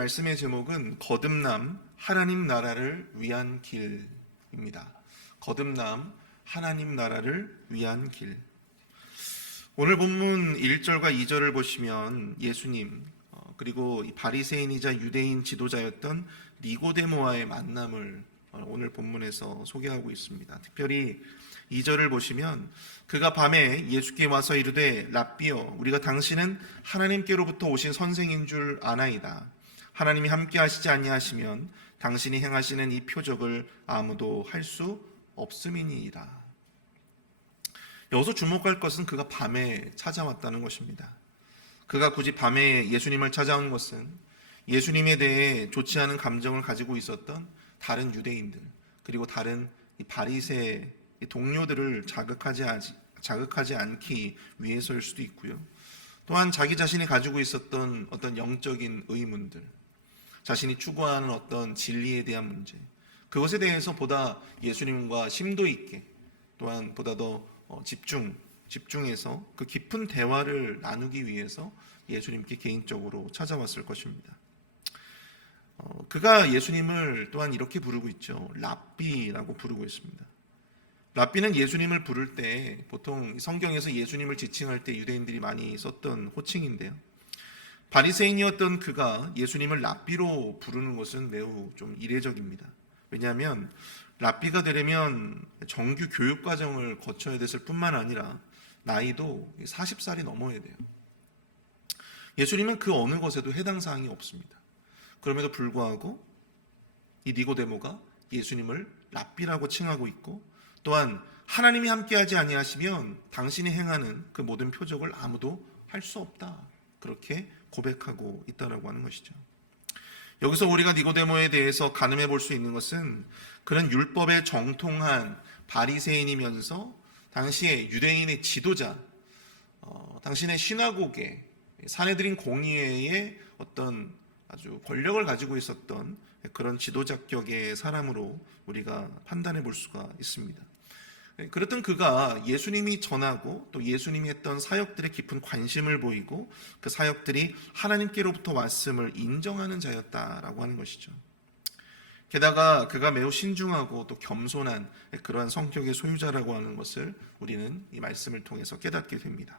말씀의 제목은 거듭남 하나님 나라를 위한 길입니다. 거듭남 하나님 나라를 위한 길. 오늘 본문 1절과 2절을 보시면 예수님 그리고 바리새인이자 유대인 지도자였던 니고데모와의 만남을 오늘 본문에서 소개하고 있습니다. 특별히 2절을 보시면 그가 밤에 예수께 와서 이르되 랍비여 우리가 당신은 하나님께로부터 오신 선생인 줄 아나이다. 하나님이 함께 하시지 아니하시면 당신이 행하시는 이 표적을 아무도 할 수 없음이니이다. 여기서 주목할 것은 그가 밤에 찾아왔다는 것입니다. 그가 굳이 밤에 예수님을 찾아온 것은 예수님에 대해 좋지 않은 감정을 가지고 있었던 다른 유대인들 그리고 다른 바리새 동료들을 자극하지 않기 위해서일 수도 있고요. 또한 자기 자신이 가지고 있었던 어떤 영적인 의문들, 자신이 추구하는 어떤 진리에 대한 문제, 그것에 대해서 보다 예수님과 심도 있게 또한 보다 더 집중해서 그 깊은 대화를 나누기 위해서 예수님께 개인적으로 찾아왔을 것입니다. 그가 예수님을 또한 이렇게 부르고 있죠. 랍비라고 부르고 있습니다. 랍비는 예수님을 부를 때 보통 성경에서 예수님을 지칭할 때 유대인들이 많이 썼던 호칭인데요. 바리새인이었던 그가 예수님을 랍비로 부르는 것은 매우 좀 이례적입니다. 왜냐하면 랍비가 되려면 정규 교육 과정을 거쳐야 됐을 뿐만 아니라 나이도 40살이 넘어야 돼요. 예수님은 그 어느 것에도 해당 사항이 없습니다. 그럼에도 불구하고 이 니고데모가 예수님을 랍비라고 칭하고 있고 또한 하나님이 함께하지 아니하시면 당신이 행하는 그 모든 표적을 아무도 할 수 없다. 그렇게 고백하고 있다라고 하는 것이죠. 여기서 우리가 니고데모에 대해서 가늠해 볼 수 있는 것은 그는 율법에 정통한 바리새인이면서 당시에 유대인의 지도자, 당신의 시나고게 사내들인 공의회의 어떤 아주 권력을 가지고 있었던 그런 지도자격의 사람으로 우리가 판단해 볼 수가 있습니다. 그랬던 그가 예수님이 전하고 또 예수님이 했던 사역들에 깊은 관심을 보이고 그 사역들이 하나님께로부터 왔음을 인정하는 자였다라고 하는 것이죠. 게다가 그가 매우 신중하고 또 겸손한 그러한 성격의 소유자라고 하는 것을 우리는 이 말씀을 통해서 깨닫게 됩니다.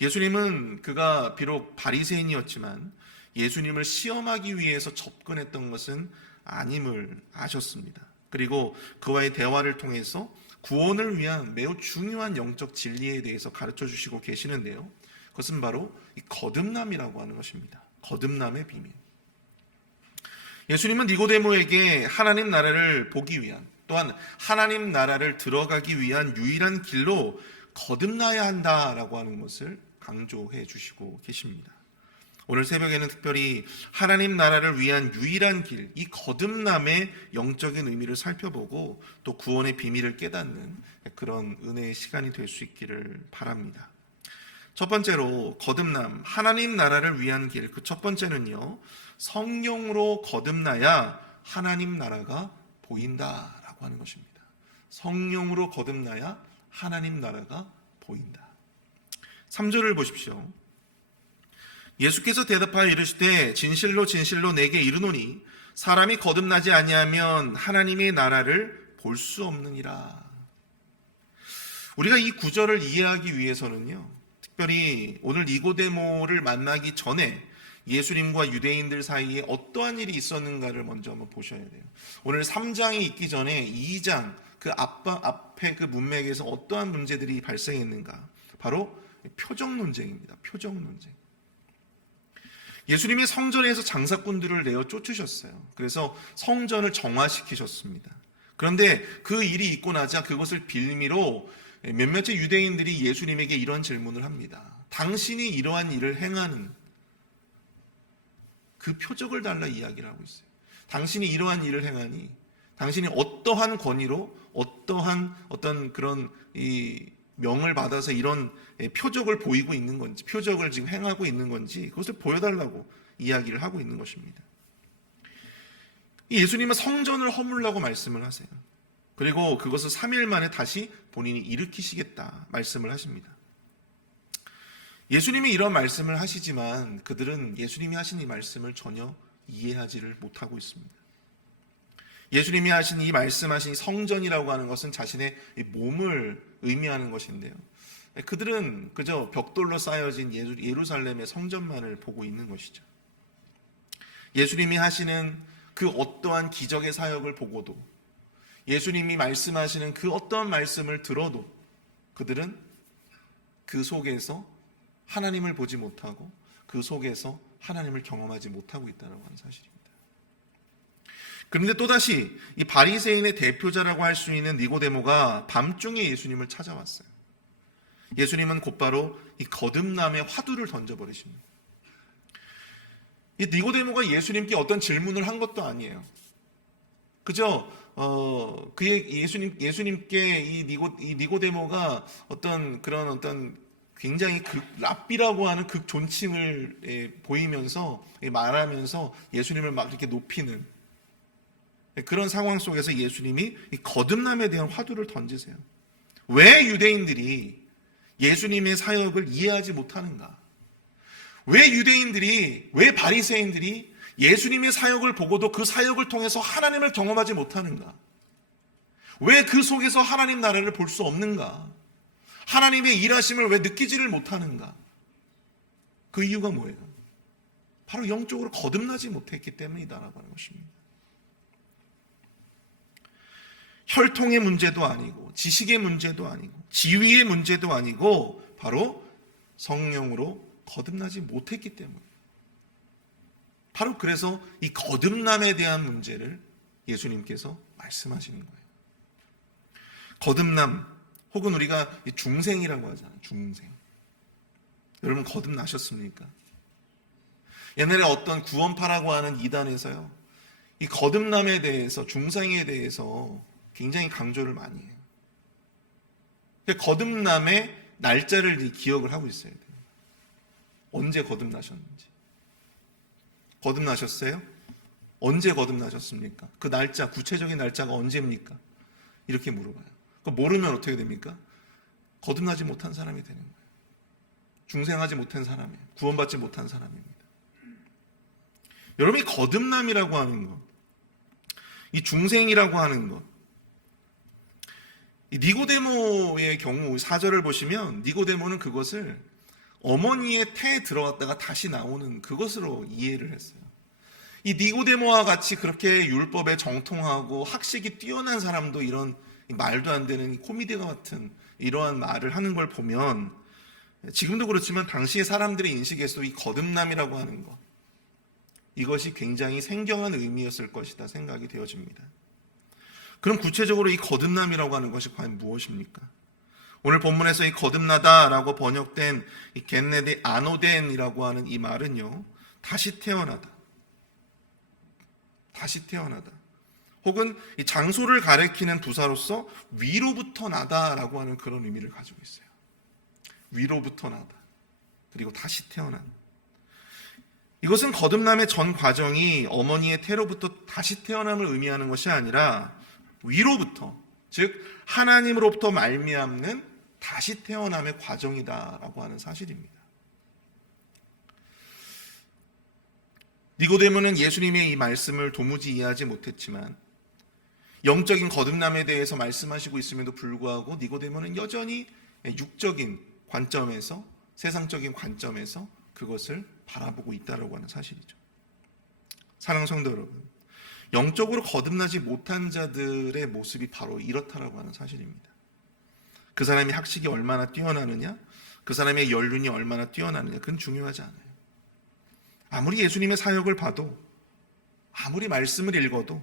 예수님은 그가 비록 바리새인이었지만 예수님을 시험하기 위해서 접근했던 것은 아님을 아셨습니다. 그리고 그와의 대화를 통해서 구원을 위한 매우 중요한 영적 진리에 대해서 가르쳐 주시고 계시는데요. 그것은 바로 이 거듭남이라고 하는 것입니다. 거듭남의 비밀. 예수님은 니고데모에게 하나님 나라를 보기 위한 또한 하나님 나라를 들어가기 위한 유일한 길로 거듭나야 한다라고 하는 것을 강조해 주시고 계십니다. 오늘 새벽에는 특별히 하나님 나라를 위한 유일한 길, 이 거듭남의 영적인 의미를 살펴보고 또 구원의 비밀을 깨닫는 그런 은혜의 시간이 될 수 있기를 바랍니다. 첫 번째로 거듭남, 하나님 나라를 위한 길, 그 첫 번째는요, 성령으로 거듭나야 하나님 나라가 보인다라고 하는 것입니다. 성령으로 거듭나야 하나님 나라가 보인다. 3절을 보십시오. 예수께서 대답하여 이르시되 진실로 진실로 내게 이르노니 사람이 거듭나지 아니하면 하나님의 나라를 볼 수 없느니라. 우리가 이 구절을 이해하기 위해서는요, 특별히 오늘 니고데모를 만나기 전에 예수님과 유대인들 사이에 어떠한 일이 있었는가를 먼저 한번 보셔야 돼요. 오늘 3장이 있기 전에 2장 그 앞에 그 문맥에서 어떠한 문제들이 발생했는가, 바로 표적 논쟁입니다. 표적 논쟁. 예수님이 성전에서 장사꾼들을 내어 쫓으셨어요. 그래서 성전을 정화시키셨습니다. 그런데 그 일이 있고 나자 그것을 빌미로 몇몇의 유대인들이 예수님에게 이런 질문을 합니다. 당신이 이러한 일을 행하는 그 표적을 달라 이야기를 하고 있어요. 당신이 이러한 일을 행하니 당신이 어떠한 권위로 어떠한 어떤 그런 이 명을 받아서 이런 표적을 보이고 있는 건지, 표적을 지금 행하고 있는 건지 그것을 보여달라고 이야기를 하고 있는 것입니다. 예수님은 성전을 허물라고 말씀을 하세요. 그리고 그것을 3일 만에 다시 본인이 일으키시겠다 말씀을 하십니다. 예수님이 이런 말씀을 하시지만 그들은 예수님이 하신 이 말씀을 전혀 이해하지를 못하고 있습니다. 예수님이 하신 이 말씀하신 성전이라고 하는 것은 자신의 몸을 의미하는 것인데요. 그들은 그저 벽돌로 쌓여진 예루살렘의 성전만을 보고 있는 것이죠. 예수님이 하시는 그 어떠한 기적의 사역을 보고도, 예수님이 말씀하시는 그 어떠한 말씀을 들어도 그들은 그 속에서 하나님을 보지 못하고 그 속에서 하나님을 경험하지 못하고 있다는 사실입니다. 그런데 또다시 이 바리새인의 대표자라고 할 수 있는 니고데모가 밤중에 예수님을 찾아왔어요. 예수님은 곧바로 이 거듭남의 화두를 던져버리십니다. 이 니고데모가 예수님께 어떤 질문을 한 것도 아니에요. 그저 예수님께 이 니고데모가 어떤 굉장히 랍비라고 하는 극존칭을 보이면서 말하면서 예수님을 막 이렇게 높이는 그런 상황 속에서 예수님이 이 거듭남에 대한 화두를 던지세요. 왜 유대인들이 예수님의 사역을 이해하지 못하는가? 왜 바리새인들이 예수님의 사역을 보고도 그 사역을 통해서 하나님을 경험하지 못하는가? 왜 그 속에서 하나님 나라를 볼 수 없는가? 하나님의 일하심을 왜 느끼지를 못하는가? 그 이유가 뭐예요? 바로 영적으로 거듭나지 못했기 때문이다라고 하는 것입니다. 혈통의 문제도 아니고 지식의 문제도 아니고 지위의 문제도 아니고 바로 성령으로 거듭나지 못했기 때문에, 바로 그래서 이 거듭남에 대한 문제를 예수님께서 말씀하시는 거예요. 거듭남, 혹은 우리가 중생이라고 하잖아요. 중생. 여러분 거듭나셨습니까? 옛날에 어떤 구원파라고 하는 이단에서요, 이 거듭남에 대해서, 중생에 대해서 굉장히 강조를 많이 해요. 거듭남의 날짜를 기억을 하고 있어야 돼요. 언제 거듭나셨는지. 거듭나셨어요? 언제 거듭나셨습니까? 그 날짜, 구체적인 날짜가 언제입니까? 이렇게 물어봐요. 모르면 어떻게 됩니까? 거듭나지 못한 사람이 되는 거예요. 중생하지 못한 사람이에요. 구원받지 못한 사람입니다. 여러분이 거듭남이라고 하는 것, 이 중생이라고 하는 것, 이 니고데모의 경우 4절을 보시면 니고데모는 그것을 어머니의 태에 들어갔다가 다시 나오는 그것으로 이해를 했어요. 이 니고데모와 같이 그렇게 율법에 정통하고 학식이 뛰어난 사람도 이런 말도 안 되는 코미디와 같은 이러한 말을 하는 걸 보면, 지금도 그렇지만 당시의 사람들의 인식에서도 이 거듭남이라고 하는 것, 이것이 굉장히 생경한 의미였을 것이다 생각이 되어집니다. 그럼 구체적으로 이 거듭남이라고 하는 것이 과연 무엇입니까? 오늘 본문에서 이 거듭나다라고 번역된 이 겟네디 아노덴이라고 하는 이 말은요, 다시 태어나다, 다시 태어나다, 혹은 이 장소를 가리키는 부사로서 위로부터 나다라고 하는 그런 의미를 가지고 있어요. 위로부터 나다, 그리고 다시 태어난. 이것은 거듭남의 전 과정이 어머니의 태로부터 다시 태어남을 의미하는 것이 아니라 위로부터, 즉 하나님으로부터 말미암는 다시 태어남의 과정이다라고 하는 사실입니다. 니고데모는 예수님의 이 말씀을 도무지 이해하지 못했지만 영적인 거듭남에 대해서 말씀하시고 있음에도 불구하고 니고데모는 여전히 육적인 관점에서, 세상적인 관점에서 그것을 바라보고 있다고 하는 사실이죠. 사랑하는 성도 여러분, 영적으로 거듭나지 못한 자들의 모습이 바로 이렇다라고 하는 사실입니다. 그 사람이 학식이 얼마나 뛰어나느냐, 그 사람의 연륜이 얼마나 뛰어나느냐, 그건 중요하지 않아요. 아무리 예수님의 사역을 봐도, 아무리 말씀을 읽어도,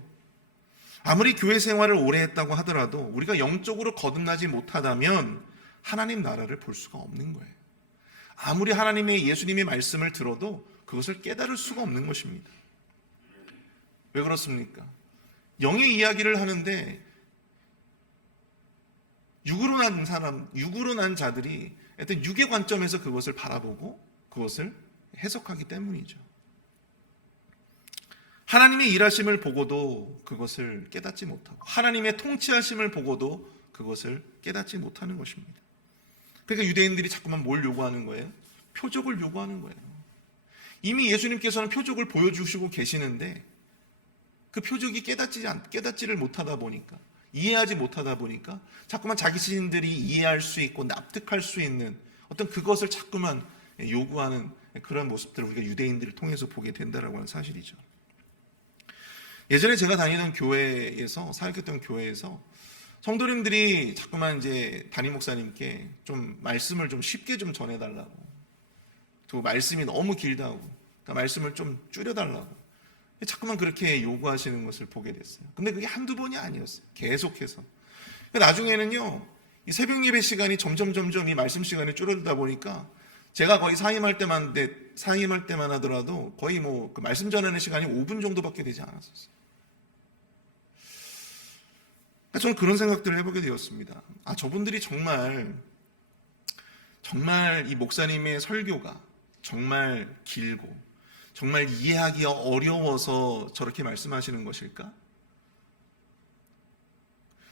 아무리 교회 생활을 오래 했다고 하더라도 우리가 영적으로 거듭나지 못하다면 하나님 나라를 볼 수가 없는 거예요. 아무리 하나님의 예수님의 말씀을 들어도 그것을 깨달을 수가 없는 것입니다. 왜 그렇습니까? 영의 이야기를 하는데 육으로 난 자들이 하여튼 육의 관점에서 그것을 바라보고 그것을 해석하기 때문이죠. 하나님의 일하심을 보고도 그것을 깨닫지 못하고, 하나님의 통치하심을 보고도 그것을 깨닫지 못하는 것입니다. 그러니까 유대인들이 자꾸만 뭘 요구하는 거예요? 표적을 요구하는 거예요. 이미 예수님께서는 표적을 보여주시고 계시는데 그 표적이 깨닫지를 못하다 보니까, 이해하지 못하다 보니까 자꾸만 자기 자신들이 이해할 수 있고 납득할 수 있는 어떤 그것을 자꾸만 요구하는 그런 모습들을 우리가 유대인들을 통해서 보게 된다라고 하는 사실이죠. 예전에 제가 다니던 교회에서, 사역했던 교회에서 성도님들이 자꾸만 이제 담임 목사님께 좀 말씀을 좀 쉽게 좀 전해달라고, 또 말씀이 너무 길다고, 그러니까 말씀을 좀 줄여달라고 자꾸만 그렇게 요구하시는 것을 보게 됐어요. 근데 그게 한두 번이 아니었어요. 계속해서. 나중에는요, 이 새벽 예배 시간이 점점 이 말씀 시간이 줄어들다 보니까 제가 거의 사임할 때만 하더라도 거의 뭐 그 말씀 전하는 시간이 5분 정도밖에 되지 않았었어요. 저는 그런 생각들을 해보게 되었습니다. 저분들이 정말 이 목사님의 설교가 정말 길고 정말 이해하기가 어려워서 저렇게 말씀하시는 것일까?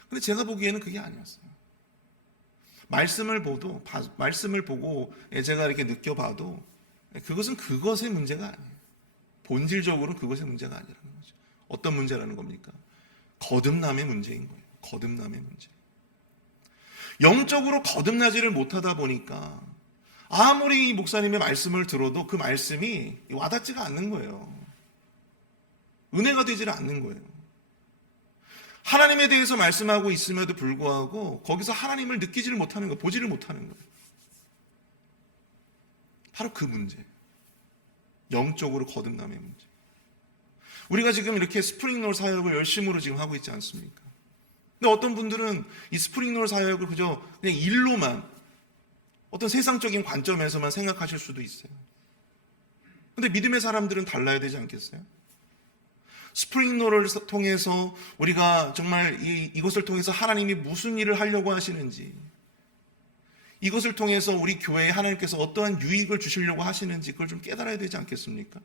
근데 제가 보기에는 그게 아니었어요. 말씀을 보고 제가 이렇게 느껴봐도 그것은 그것의 문제가 아니에요. 본질적으로 그것의 문제가 아니라는 거죠. 어떤 문제라는 겁니까? 거듭남의 문제인 거예요. 거듭남의 문제. 영적으로 거듭나지를 못하다 보니까 아무리 이 목사님의 말씀을 들어도 그 말씀이 와닿지가 않는 거예요. 은혜가 되지를 않는 거예요. 하나님에 대해서 말씀하고 있음에도 불구하고 거기서 하나님을 느끼지를 못하는 거예요. 보지를 못하는 거예요. 바로 그 문제. 영적으로 거듭남의 문제. 우리가 지금 이렇게 스프링롤 사역을 열심으로 지금 하고 있지 않습니까? 근데 어떤 분들은 이 스프링롤 사역을 그냥 일로만, 어떤 세상적인 관점에서만 생각하실 수도 있어요. 근데 믿음의 사람들은 달라야 되지 않겠어요? 스프링롤을 통해서 우리가 정말 이것을 통해서 하나님이 무슨 일을 하려고 하시는지, 이것을 통해서 우리 교회에 하나님께서 어떠한 유익을 주시려고 하시는지 그걸 좀 깨달아야 되지 않겠습니까?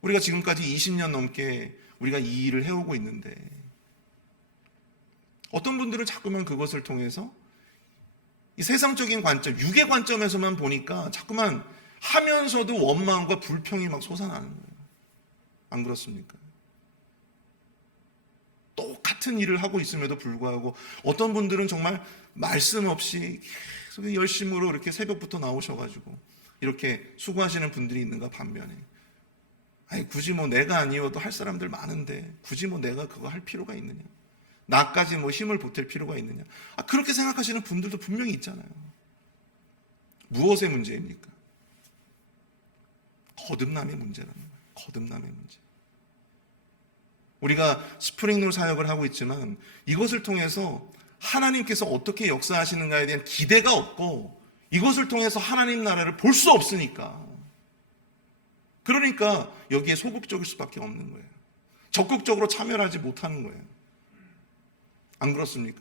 우리가 지금까지 20년 넘게 우리가 이 일을 해오고 있는데 어떤 분들은 자꾸만 그것을 통해서 이 세상적인 관점, 육의 관점에서만 보니까 자꾸만 하면서도 원망과 불평이 막 솟아나는 거예요. 안 그렇습니까? 똑같은 일을 하고 있음에도 불구하고 어떤 분들은 정말 말씀 없이 계속 열심으로 이렇게 새벽부터 나오셔가지고 이렇게 수고하시는 분들이 있는가 반면에, 굳이 뭐 내가 아니어도 할 사람들 많은데 굳이 뭐 내가 그거 할 필요가 있느냐, 나까지 뭐 힘을 보탤 필요가 있느냐, 그렇게 생각하시는 분들도 분명히 있잖아요. 무엇의 문제입니까? 거듭남의 문제라는 거예요. 거듭남의 문제. 우리가 스프링롤 사역을 하고 있지만 이것을 통해서 하나님께서 어떻게 역사하시는가에 대한 기대가 없고 이것을 통해서 하나님 나라를 볼 수 없으니까, 그러니까 여기에 소극적일 수밖에 없는 거예요. 적극적으로 참여하지 못하는 거예요. 안 그렇습니까?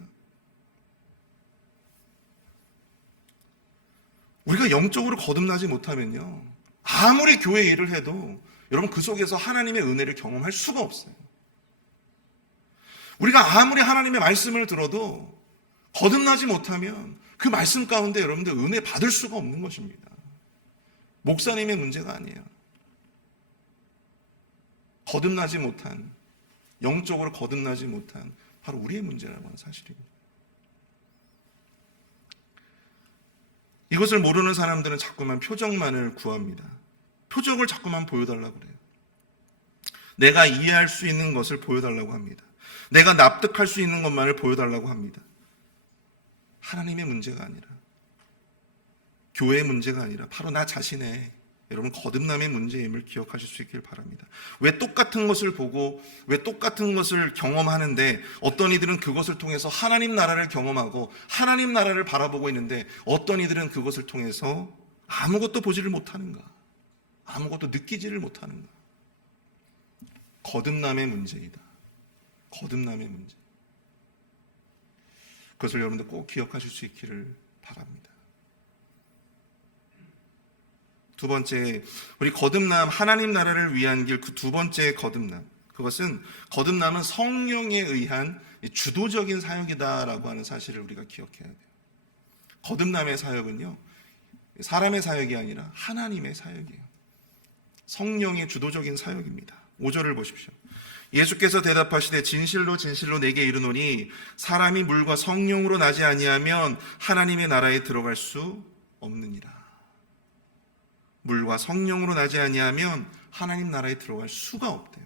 우리가 영적으로 거듭나지 못하면요, 아무리 교회 일을 해도 여러분 그 속에서 하나님의 은혜를 경험할 수가 없어요. 우리가 아무리 하나님의 말씀을 들어도 거듭나지 못하면 그 말씀 가운데 여러분들 은혜 받을 수가 없는 것입니다. 목사님의 문제가 아니에요. 거듭나지 못한, 영적으로 거듭나지 못한 바로 우리의 문제라고 하는 사실입니다. 이것을 모르는 사람들은 자꾸만 표적만을 구합니다. 표적을 자꾸만 보여달라고 그래요. 내가 이해할 수 있는 것을 보여달라고 합니다. 내가 납득할 수 있는 것만을 보여달라고 합니다. 하나님의 문제가 아니라, 교회의 문제가 아니라 바로 나 자신의 여러분 거듭남의 문제임을 기억하실 수 있길 바랍니다. 왜 똑같은 것을 보고 왜 똑같은 것을 경험하는데 어떤 이들은 그것을 통해서 하나님 나라를 경험하고 하나님 나라를 바라보고 있는데 어떤 이들은 그것을 통해서 아무것도 보지를 못하는가, 아무것도 느끼지를 못하는가? 거듭남의 문제이다. 거듭남의 문제. 그것을 여러분들 꼭 기억하실 수 있기를 바랍니다. 두 번째, 우리 거듭남, 하나님 나라를 위한 길, 그 두 번째 거듭남. 그것은, 거듭남은 성령에 의한 주도적인 사역이다라고 하는 사실을 우리가 기억해야 돼요. 거듭남의 사역은요, 사람의 사역이 아니라 하나님의 사역이에요. 성령의 주도적인 사역입니다. 5절을 보십시오. 예수께서 대답하시되 진실로 진실로 내게 이르노니 사람이 물과 성령으로 나지 아니하면 하나님의 나라에 들어갈 수 없느니라. 물과 성령으로 나지 아니하면 하나님 나라에 들어갈 수가 없대요.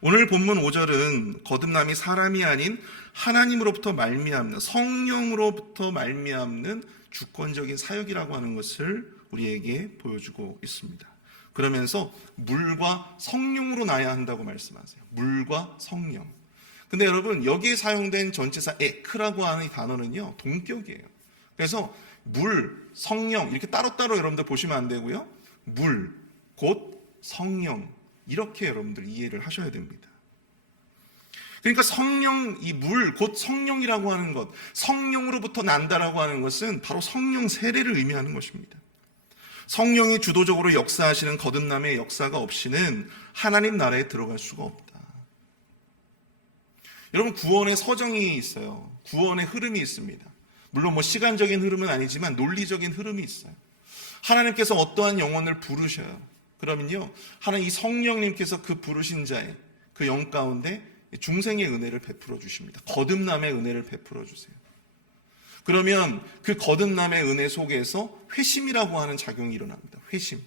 오늘 본문 5절은 거듭남이 사람이 아닌 하나님으로부터 말미암는, 성령으로부터 말미암는 주권적인 사역이라고 하는 것을 우리에게 보여주고 있습니다. 그러면서 물과 성령으로 나야 한다고 말씀하세요. 물과 성령. 근데 여러분, 여기에 사용된 전치사 에크라고 하는 이 단어는요, 동격이에요. 그래서 물, 성령 이렇게 따로따로 여러분들 보시면 안 되고요. 물, 곧 성령, 이렇게 여러분들 이해를 하셔야 됩니다. 그러니까 성령, 이 물, 곧 성령이라고 하는 것, 성령으로부터 난다라고 하는 것은 바로 성령 세례를 의미하는 것입니다. 성령이 주도적으로 역사하시는 거듭남의 역사가 없이는 하나님 나라에 들어갈 수가 없다. 여러분, 구원의 서정이 있어요. 구원의 흐름이 있습니다. 물론 시간적인 흐름은 아니지만 논리적인 흐름이 있어요. 하나님께서 어떠한 영혼을 부르셔요. 그러면요, 하나님 이 성령님께서 그 부르신 자의 그 영 가운데 중생의 은혜를 베풀어 주십니다. 거듭남의 은혜를 베풀어 주세요. 그러면 그 거듭남의 은혜 속에서 회심이라고 하는 작용이 일어납니다. 회심.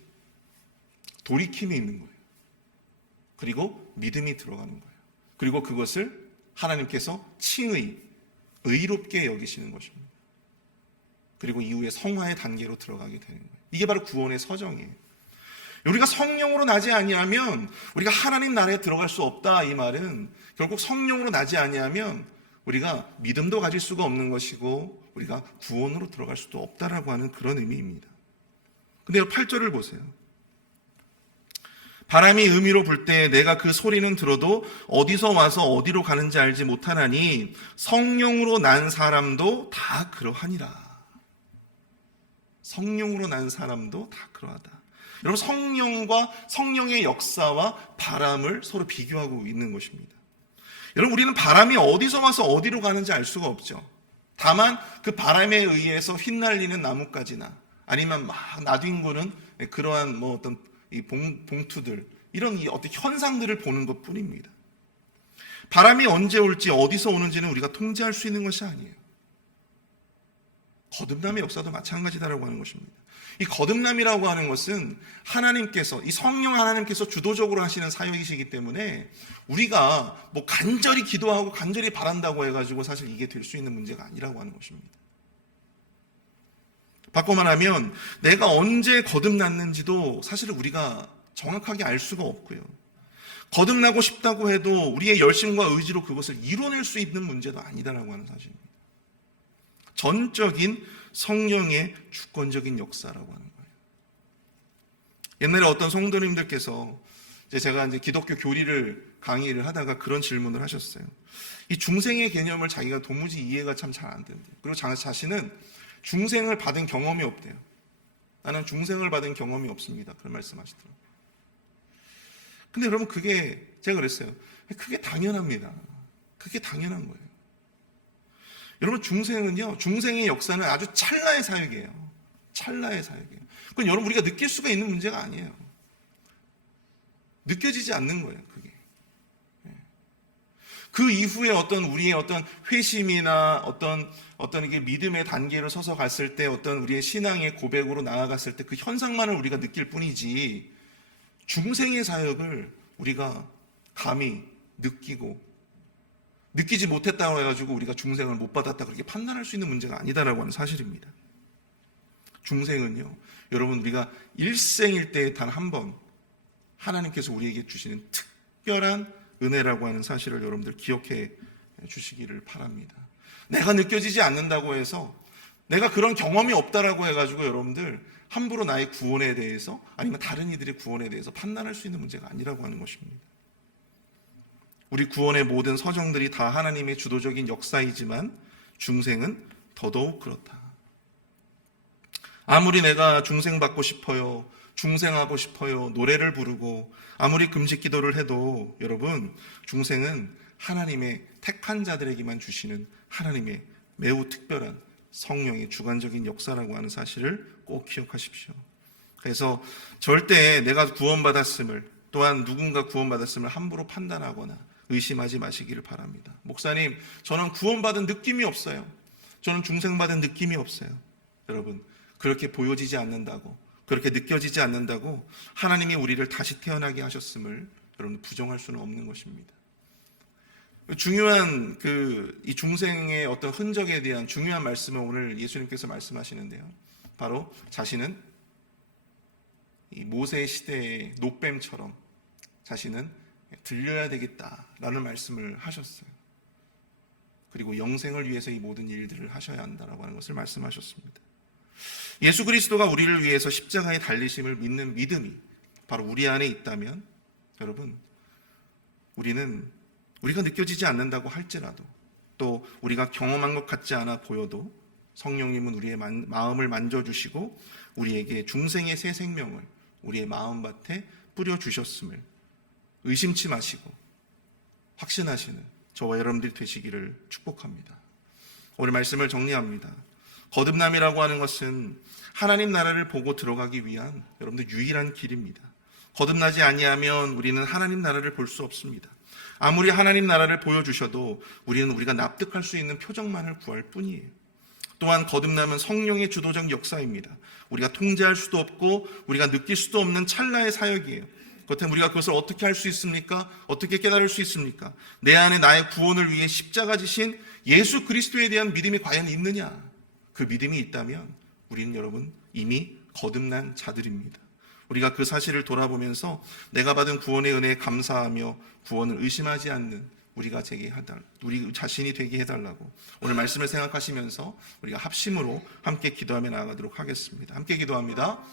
돌이킴이 있는 거예요. 그리고 믿음이 들어가는 거예요. 그리고 그것을 하나님께서 칭의, 의롭게 여기시는 것입니다. 그리고 이후에 성화의 단계로 들어가게 되는 거예요. 이게 바로 구원의 서정이에요. 우리가 성령으로 나지 아니하면 우리가 하나님 나라에 들어갈 수 없다, 이 말은 결국 성령으로 나지 아니하면 우리가 믿음도 가질 수가 없는 것이고 우리가 구원으로 들어갈 수도 없다라고 하는 그런 의미입니다. 근데 8절을 보세요. 바람이 음이로 불 때 내가 그 소리는 들어도 어디서 와서 어디로 가는지 알지 못하나니 성령으로 난 사람도 다 그러하니라. 성령으로 난 사람도 다 그러하다. 여러분, 성령과 성령의 역사와 바람을 서로 비교하고 있는 것입니다. 여러분, 우리는 바람이 어디서 와서 어디로 가는지 알 수가 없죠. 다만 그 바람에 의해서 휘날리는 나뭇가지나 아니면 막 나뒹구는 그러한 어떤 이 봉투들, 이런 이 어떤 현상들을 보는 것 뿐입니다. 바람이 언제 올지 어디서 오는지는 우리가 통제할 수 있는 것이 아니에요. 거듭남의 역사도 마찬가지다라고 하는 것입니다. 이 거듭남이라고 하는 것은 하나님께서, 이 성령 하나님께서 주도적으로 하시는 사역이시기 때문에 우리가 간절히 기도하고 간절히 바란다고 해가지고 사실 이게 될 수 있는 문제가 아니라고 하는 것입니다. 바꿔 말하면 내가 언제 거듭났는지도 사실 우리가 정확하게 알 수가 없고요. 거듭나고 싶다고 해도 우리의 열심과 의지로 그것을 이뤄낼 수 있는 문제도 아니다라고 하는 사실입니다. 전적인 성령의 주권적인 역사라고 하는 거예요. 옛날에 어떤 성도님들께서 제가 기독교 교리를 강의를 하다가 그런 질문을 하셨어요. 이 중생의 개념을 자기가 도무지 이해가 참 잘 안 된대요. 그리고 자신은 중생을 받은 경험이 없대요. 나는 중생을 받은 경험이 없습니다. 그런 말씀하시더라고요. 근데 여러분, 그게 제가 그랬어요. 그게 당연합니다. 그게 당연한 거예요. 여러분, 중생의 역사는 아주 찰나의 사역이에요. 찰나의 사역이에요. 그건 여러분, 우리가 느낄 수가 있는 문제가 아니에요. 느껴지지 않는 거예요, 그게. 그 이후에 우리의 회심이나 이게 믿음의 단계를 서서 갔을 때 우리의 신앙의 고백으로 나아갔을 때 그 현상만을 우리가 느낄 뿐이지, 중생의 사역을 우리가 감히 느끼지 못했다고 해가지고 우리가 중생을 못 받았다, 그렇게 판단할 수 있는 문제가 아니다라고 하는 사실입니다. 중생은요, 여러분, 우리가 일생일 때 단 한 번 하나님께서 우리에게 주시는 특별한 은혜라고 하는 사실을 여러분들 기억해 주시기를 바랍니다. 내가 느껴지지 않는다고 해서, 내가 그런 경험이 없다라고 해가지고 여러분들 함부로 나의 구원에 대해서 아니면 다른 이들의 구원에 대해서 판단할 수 있는 문제가 아니라고 하는 것입니다. 우리 구원의 모든 서정들이 다 하나님의 주도적인 역사이지만 중생은 더더욱 그렇다. 아무리 내가 중생받고 싶어요, 중생하고 싶어요, 노래를 부르고 아무리 금식 기도를 해도 여러분, 중생은 하나님의 택한 자들에게만 주시는 하나님의 매우 특별한 성령의 주관적인 역사라고 하는 사실을 꼭 기억하십시오. 그래서 절대 내가 구원받았음을, 또한 누군가 구원받았음을 함부로 판단하거나 의심하지 마시기를 바랍니다. 목사님, 저는 구원받은 느낌이 없어요. 저는 중생받은 느낌이 없어요. 여러분, 그렇게 보여지지 않는다고, 그렇게 느껴지지 않는다고 하나님이 우리를 다시 태어나게 하셨음을 여러분 부정할 수는 없는 것입니다. 중요한 이 중생의 어떤 흔적에 대한 중요한 말씀을 오늘 예수님께서 말씀하시는데요. 바로 자신은 이 모세 시대의 노뱀처럼 자신은 들려야 되겠다라는 말씀을 하셨어요. 그리고 영생을 위해서 이 모든 일들을 하셔야 한다라고 하는 것을 말씀하셨습니다. 예수 그리스도가 우리를 위해서 십자가에 달리심을 믿는 믿음이 바로 우리 안에 있다면 여러분, 우리가 느껴지지 않는다고 할지라도, 또 우리가 경험한 것 같지 않아 보여도 성령님은 우리의 마음을 만져주시고 우리에게 중생의 새 생명을 우리의 마음밭에 뿌려주셨음을 의심치 마시고 확신하시는 저와 여러분들이 되시기를 축복합니다. 오늘 말씀을 정리합니다. 거듭남이라고 하는 것은 하나님 나라를 보고 들어가기 위한 여러분들 유일한 길입니다. 거듭나지 아니하면 우리는 하나님 나라를 볼 수 없습니다. 아무리 하나님 나라를 보여주셔도 우리는 우리가 납득할 수 있는 표적만을 구할 뿐이에요. 또한 거듭남은 성령의 주도적 역사입니다. 우리가 통제할 수도 없고 우리가 느낄 수도 없는 찰나의 사역이에요. 그렇다면 우리가 그것을 어떻게 할 수 있습니까? 어떻게 깨달을 수 있습니까? 내 안에 나의 구원을 위해 십자가 지신 예수 그리스도에 대한 믿음이 과연 있느냐? 그 믿음이 있다면 우리는 여러분 이미 거듭난 자들입니다. 우리가 그 사실을 돌아보면서 내가 받은 구원의 은혜에 감사하며 구원을 의심하지 않는 우리 자신이 되게 해달라고 오늘 말씀을 생각하시면서 우리가 합심으로 함께 기도하며 나아가도록 하겠습니다. 함께 기도합니다.